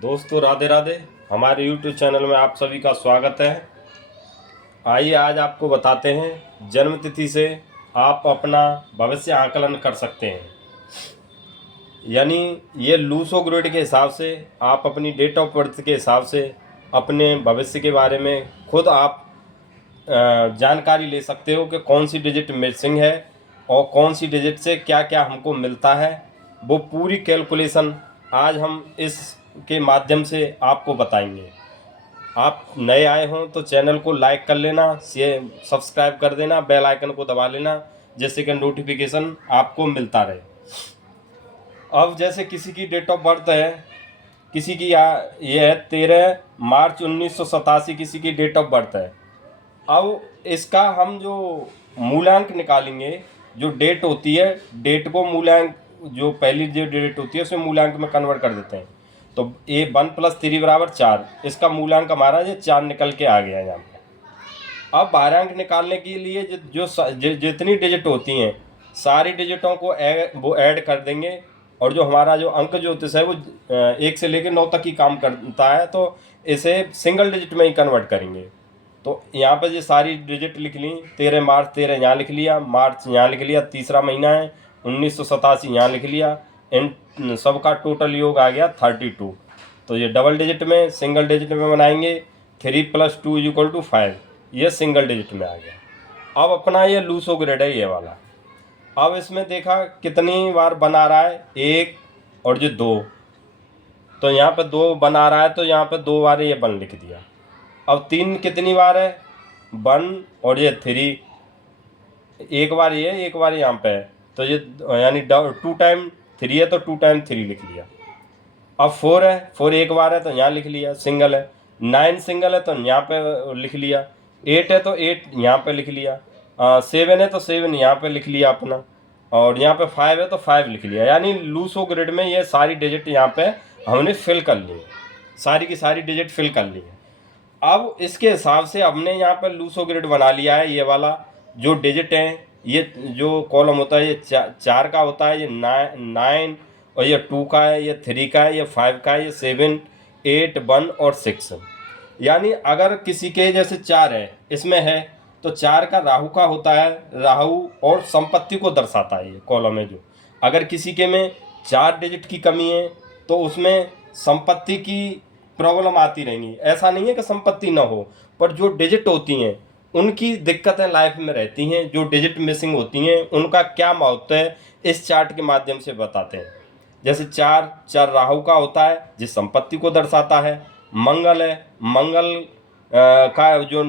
दोस्तों राधे राधे। हमारे YouTube channel में आप सभी का स्वागत है। आइए आज आपको बताते हैं जन्म तिथि से आप अपना भविष्य आकलन कर सकते हैं। यानी ये लूसो ग्रिड के हिसाब से आप अपनी डेट ऑफ बर्थ के हिसाब से अपने भविष्य के बारे में खुद आप जानकारी ले सकते हो कि कौन सी डिजिट मिसिंग है और कौन सी डिजिट से क्या क्या हमको मिलता है। वो पूरी कैलकुलेशन आज हम इसके माध्यम से आपको बताएंगे। आप नए आए हों तो चैनल को लाइक कर लेना, सब्सक्राइब कर देना, बेल आइकन को दबा लेना, जिससे कि नोटिफिकेशन आपको मिलता रहे। अब जैसे किसी की डेट ऑफ बर्थ है, किसी की ये है 13 मार्च 1987 किसी की डेट ऑफ बर्थ है। अब इसका हम जो मूल्यांक निकालेंगे, जो डेट होती है, डेट को मूल्यांक, जो पहली जो डेट होती है उसे मूल्यांक में कन्वर्ट कर देते हैं। तो ये 1 + 3 = 4, इसका मूल्यांक हमारा ये 4 निकल के आ गया यहाँ पे। अब भारांक निकालने के लिए जितनी डिजिट होती हैं सारी डिजिटों को वो ऐड कर देंगे, और जो हमारा जो अंक ज्योतिष है वो 1 से लेकर 9 तक ही काम करता है, तो इसे सिंगल डिजिट में ही कन्वर्ट करेंगे। तो यहाँ पर ये सारी डिजिट लिख ली। 13 मार्च, 13 यहाँ लिख लिया, मार्च यहाँ लिख लिया, तीसरा महीना है 1987 यहाँ लिख लिया। इन सबका टोटल योग आ गया 32। तो ये डबल डिजिट में, सिंगल डिजिट में बनाएंगे। 3 + 2 = 5, ये सिंगल डिजिट में आ गया। अब अपना ये लूसो ग्रिड है ये वाला। अब इसमें देखा कितनी बार बना रहा है, 1 और ये 2। तो यहाँ पे 2 बना रहा है, तो यहाँ पे 2 बार ये 1 लिख दिया। अब 3 कितनी बार है, 1 और ये 3, एक बार ये, एक बार यहाँ पे है, तो ये यानी 2 टाइम 3 है तो 2 टाइम 3 लिख लिया। अब 4 है, 4 एक बार है तो यहाँ लिख लिया, सिंगल है। 9 सिंगल है तो यहाँ पे लिख लिया। 8 है तो 8 यहाँ पे लिख लिया। 7 है तो 7 यहाँ पे लिख लिया अपना, और यहाँ पे 5 है तो 5 लिख लिया। यानी लूसो ग्रिड में ये सारी डिजिट यहाँ पे हमने फिल कर ली, सारी की सारी डिजिट फिल कर ली है। अब इसके हिसाब से हमने यहाँ पर लूसो ग्रिड बना लिया है। ये वाला जो डिजिट है, ये जो कॉलम होता है ये 4 का होता है, ये 9 और ये 2 का है, ये 3 का है, ये 5 का है, ये 7, 8, 1 और 6। यानी अगर किसी के जैसे 4 है, इसमें है तो 4 का राहु का होता है, राहु और संपत्ति को दर्शाता है ये कॉलम है। जो अगर किसी के में 4 डिजिट की कमी है तो उसमें संपत्ति की प्रॉब्लम आती रहेंगी। ऐसा नहीं है कि संपत्ति ना हो, पर जो डिजिट होती हैं उनकी दिक्कतें लाइफ में रहती हैं। जो डिजिट मिसिंग होती हैं उनका क्या महत्व है, इस चार्ट के माध्यम से बताते हैं। जैसे 4 राहु का होता है, जिस संपत्ति को दर्शाता है। मंगल है, मंगल का जो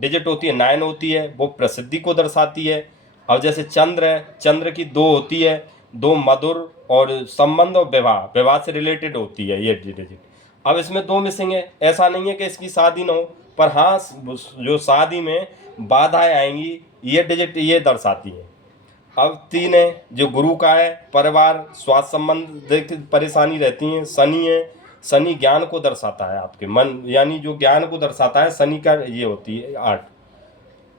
डिजिट होती है 9 होती है, वो प्रसिद्धि को दर्शाती है। अब जैसे चंद्र है, चंद्र की 2 होती है, 2 मधुर और संबंध और विवाह से रिलेटेड होती है ये डिजिट। अब इसमें 2 मिसिंग है। ऐसा नहीं है कि इसकी शादी ना हो, पर हाँ जो शादी में बाधाएं आएंगी ये डिजिट ये दर्शाती है। अब 3 है, जो गुरु का है, परिवार, स्वास्थ्य संबंधित परेशानी रहती हैं। शनि है, शनि ज्ञान को दर्शाता है, आपके मन, यानी जो ज्ञान को दर्शाता है शनि का ये होती है 8।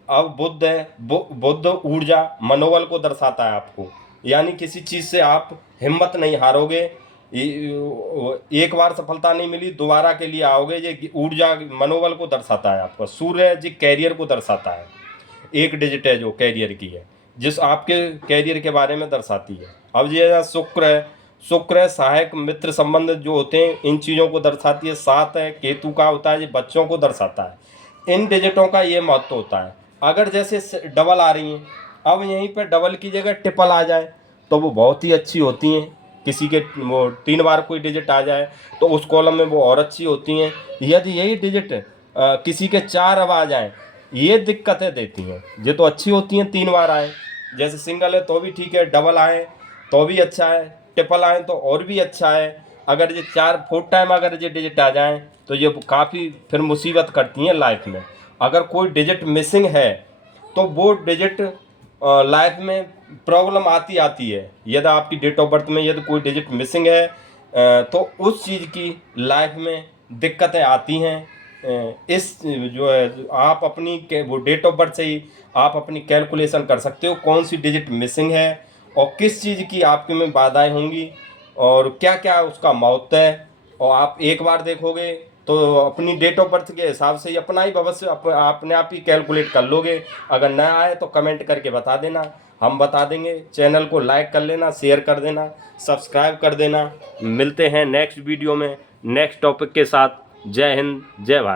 अब बुध है, बुध ऊर्जा, मनोबल को दर्शाता है आपको, यानी किसी चीज़ से आप हिम्मत नहीं हारोगे। एक बार सफलता नहीं मिली, दोबारा के लिए आओगे। ये ऊर्जा मनोबल को दर्शाता है आपका। सूर्य जी कैरियर को दर्शाता है, एक डिजिट है जो कैरियर की है, जिस आपके कैरियर के बारे में दर्शाती है। अब ये शुक्र है, शुक्र है सहायक मित्र संबंध जो होते हैं, इन चीज़ों को दर्शाती है। 7 है, केतु का होता है, ये बच्चों को दर्शाता है। इन डिजिटों का ये महत्व होता है। अगर जैसे डबल आ रही हैं, अब यहीं पर डबल की जगह ट्रिपल आ जाए तो वो बहुत ही अच्छी होती हैं। किसी के वो 3 बार कोई डिजिट आ जाए तो उस कॉलम में वो और अच्छी होती हैं। यदि यही डिजिट किसी के 4 अब आ जाए, ये दिक्कतें देती हैं। ये तो अच्छी होती हैं 3 बार आए, जैसे सिंगल है तो भी ठीक है, डबल आए तो भी अच्छा है, ट्रिपल आए तो और भी अच्छा है। अगर ये 4 टाइम अगर ये डिजिट आ जाएँ तो ये काफ़ी फिर मुसीबत करती हैं लाइफ में। अगर कोई डिजिट मिसिंग है तो वो डिजिट लाइफ में प्रॉब्लम आती है। यदि आपकी डेट ऑफ बर्थ में यदि कोई डिजिट मिसिंग है तो उस चीज़ की लाइफ में दिक्कतें आती हैं। इस जो है आप अपनी वो डेट ऑफ बर्थ से ही आप अपनी कैलकुलेशन कर सकते हो कौन सी डिजिट मिसिंग है और किस चीज़ की आपके में बाधाएं होंगी और क्या क्या उसका महत्व है। और आप एक बार देखोगे तो अपनी डेट ऑफ बर्थ के हिसाब से ही अपना ही भविष्य अपने आप ही कैलकुलेट कर लोगे। अगर ना आए तो कमेंट करके बता देना, हम बता देंगे। चैनल को लाइक कर लेना, शेयर कर देना, सब्सक्राइब कर देना। मिलते हैं नेक्स्ट वीडियो में नेक्स्ट टॉपिक के साथ। जय हिंद, जय भारत।